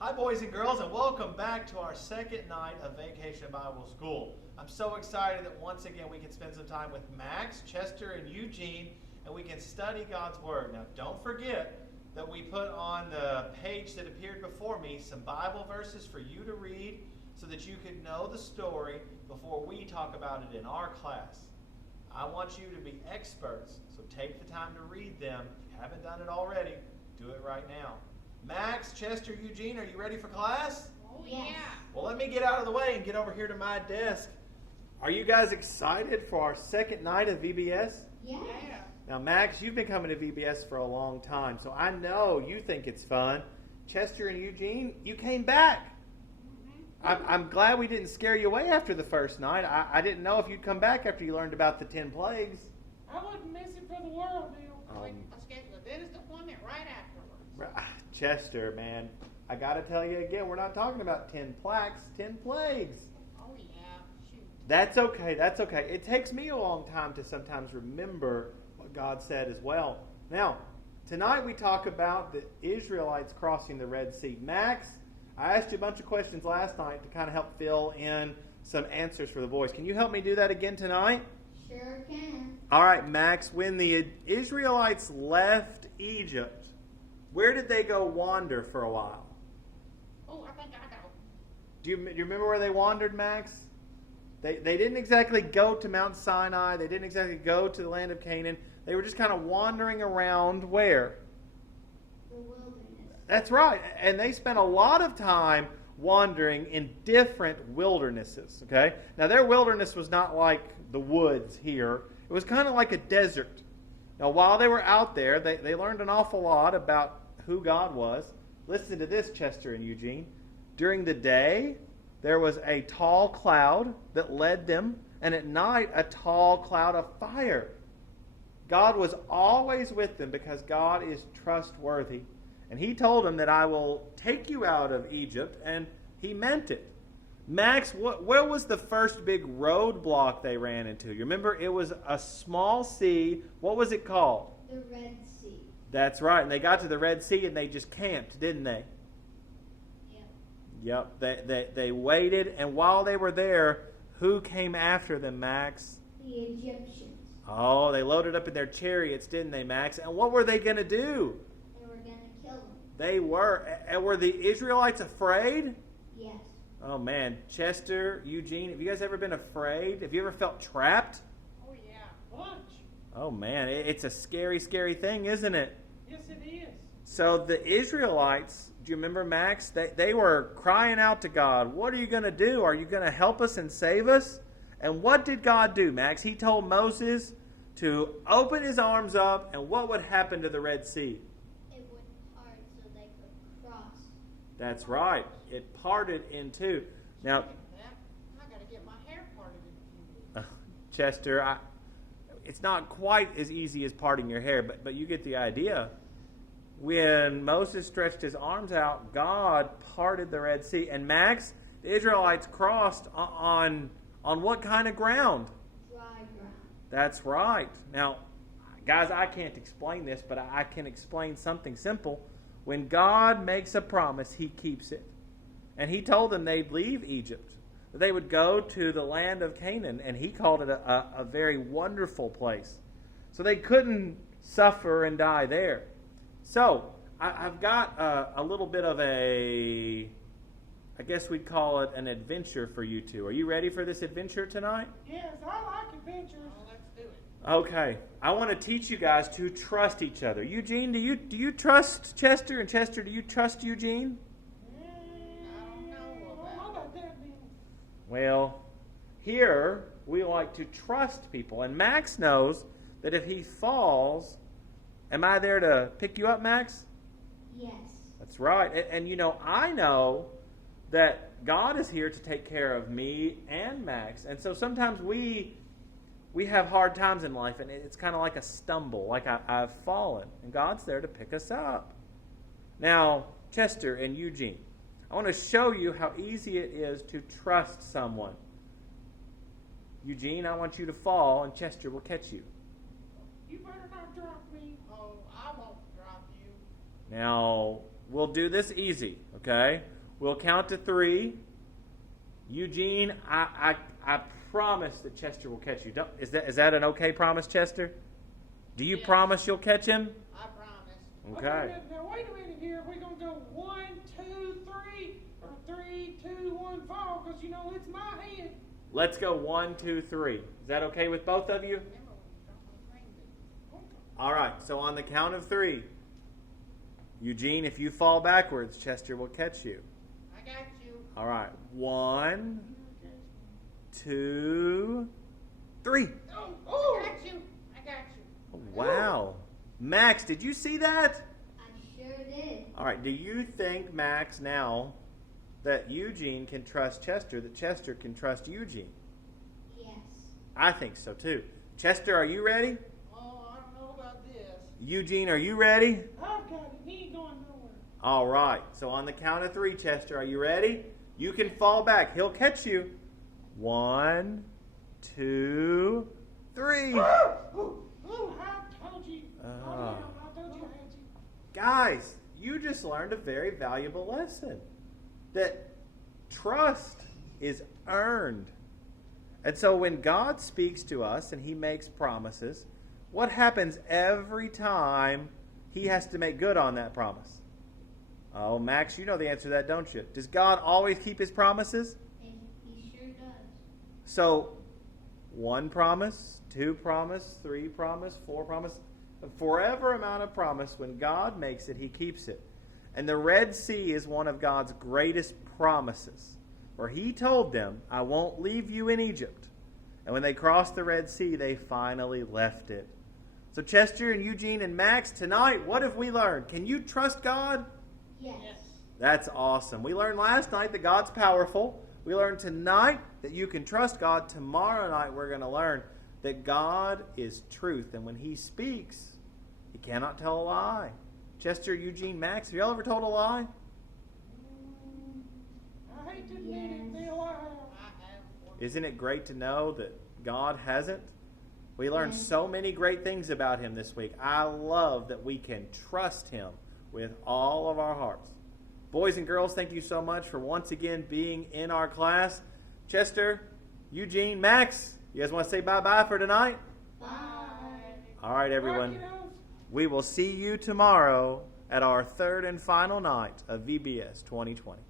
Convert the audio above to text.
Hi, boys and girls, and welcome back to our second night of Vacation Bible School. I'm so excited that once again we can spend some time with Max, Chester, and Eugene, and we can study God's Word. Now, don't forget that we put on the page that appeared before me some Bible verses for you to read so that you could know the story before we talk about it in our class. I want you to be experts, so take the time to read them. If you haven't done it already, do it right now. Max, Chester, Eugene, are you ready for class? Oh, yeah. Well, let me get out of the way and get over here to my desk. Are you guys excited for our second night of VBS? Yeah. Now, Max, you've been coming to VBS for a long time, so I know you think it's fun. Chester and Eugene, you came back. I'm glad we didn't scare you away after the first night. I didn't know if you'd come back after you learned about the 10 plagues. I wouldn't miss it for the world, Neal. That is the appointment right afterwards. Chester, man, I got to tell you again, we're not talking about 10 plaques, 10 plagues. Oh, yeah. Shoot. That's okay. That's okay. It takes me a long time to sometimes remember what God said as well. Now, tonight we talk about the Israelites crossing the Red Sea. Max, I asked you a bunch of questions last night to kind of help fill in some answers for the boys. Can you help me do that again tonight? Sure can. All right, Max, when the Israelites left Egypt, where did they go wander for a while? Oh, I think I know. Do you remember where they wandered, Max? They didn't exactly go to Mount Sinai. They didn't exactly go to the land of Canaan. They were just kind of wandering around where? The wilderness. That's right. And they spent a lot of time wandering in different wildernesses. Okay? Now, their wilderness was not like the woods here. It was kind of like a desert. Now, while they were out there, they learned an awful lot about who God was. Listen to this, Chester and Eugene. During the day, there was a tall cloud that led them, and at night, a tall cloud of fire. God was always with them because God is trustworthy. And he told them that I will take you out of Egypt, and he meant it. Max, where was the first big roadblock they ran into? You remember, it was a small sea. What was it called? The Red Sea. That's right. And they got to the Red Sea and they just camped, didn't they? Yep. Yep. They waited, and while they were there, who came after them, Max? The Egyptians. Oh, they loaded up in their chariots, didn't they, Max? And what were they going to do? They were going to kill them. They were. And were the Israelites afraid? Yes. Oh, man. Chester, Eugene, have you guys ever been afraid? Have you ever felt trapped? Oh, yeah. Lunch. Oh, man. It's a scary, scary thing, isn't it? Yes, it is. So the Israelites, do you remember, Max? They were crying out to God, what are you going to do? Are you going to help us and save us? And what did God do, Max? He told Moses to open his arms up, and what would happen to the Red Sea? It would part so they could cross. That's right. It parted in two. Now, I got to get my hair parted in a few weeks. Chester, it's not quite as easy as parting your hair, but you get the idea. When Moses stretched his arms out, God parted the Red Sea. And Max, the Israelites crossed on what kind of ground? Dry ground. That's right. Now, guys, I can't explain this, but I can explain something simple. When God makes a promise, he keeps it. And he told them they'd leave Egypt. They would go to the land of Canaan, and he called it a very wonderful place. So they couldn't suffer and die there. So I've got a little bit of I guess we'd call it an adventure for you two. Are you ready for this adventure tonight? Yes, I like adventures. Well, let's do it. Okay. I want to teach you guys to trust each other. Eugene, do you trust Chester? And Chester, do you trust Eugene? I don't know How about that, Neal? Well, here we like to trust people. And Max knows that if he falls, am I there to pick you up, Max? Yes. That's right. And I know that God is here to take care of me and Max. And so sometimes we have hard times in life, and it's kind of like a stumble, like I've fallen. And God's there to pick us up. Now, Chester and Eugene, I want to show you how easy it is to trust someone. Eugene, I want you to fall, and Chester will catch you. You better not drop me. Oh, I won't drop you. Now, we'll do this easy, okay? We'll count to 3. Eugene, I promise that Chester will catch you. Is that an okay promise, Chester? Do you promise you'll catch him? I promise. Okay. Now wait a minute here. We're gonna go 1, 2, 3, or 3, 2, 1, fall, because you know it's my head. Let's go 1, 2, 3. Is that okay with both of you? Remember when you don't want to bring it. All right. So on the count of 3, Eugene, if you fall backwards, Chester will catch you. I got you. All right. 1, 2, 3. I got you. I got you. Wow. Max, did you see that? I sure did. All right. Do you think, Max, now that Eugene can trust Chester, that Chester can trust Eugene? Yes. I think so too. Chester, are you ready? Oh, I don't know about this. Eugene, are you ready? I've got it. He ain't going nowhere. All right. So on the count of 3, Chester, are you ready? You can fall back. He'll catch you. 1, 2, 3. Ooh, I told you. Ah. I told you I had you. Guys, you just learned a very valuable lesson. That trust is earned. And so when God speaks to us and he makes promises, what happens every time he has to make good on that promise? Oh, Max, you know the answer to that, don't you? Does God always keep his promises? And he sure does. So, 1 promise, 2 promise, 3 promise, 4 promise, a forever amount of promise. When God makes it, he keeps it. And the Red Sea is one of God's greatest promises, where he told them, I won't leave you in Egypt. And when they crossed the Red Sea, they finally left it. So Chester and Eugene and Max, tonight, what have we learned? Can you trust God? Yes. That's awesome. We learned last night that God's powerful. We learned tonight that you can trust God. Tomorrow night we're going to learn that God is truth. And when he speaks, he cannot tell a lie. Chester, Eugene, Max, have y'all ever told a lie? I hate to admit it, Neal, I have. I have. Isn't it great to know that God hasn't? We learned so many great things about him this week. I love that we can trust him with all of our hearts. Boys and girls, thank you so much for once again being in our class. Chester, Eugene, Max, you guys want to say bye-bye for tonight? Bye. All right, everyone. Bye, kiddos. We will see you tomorrow at our 3rd and final night of VBS 2020.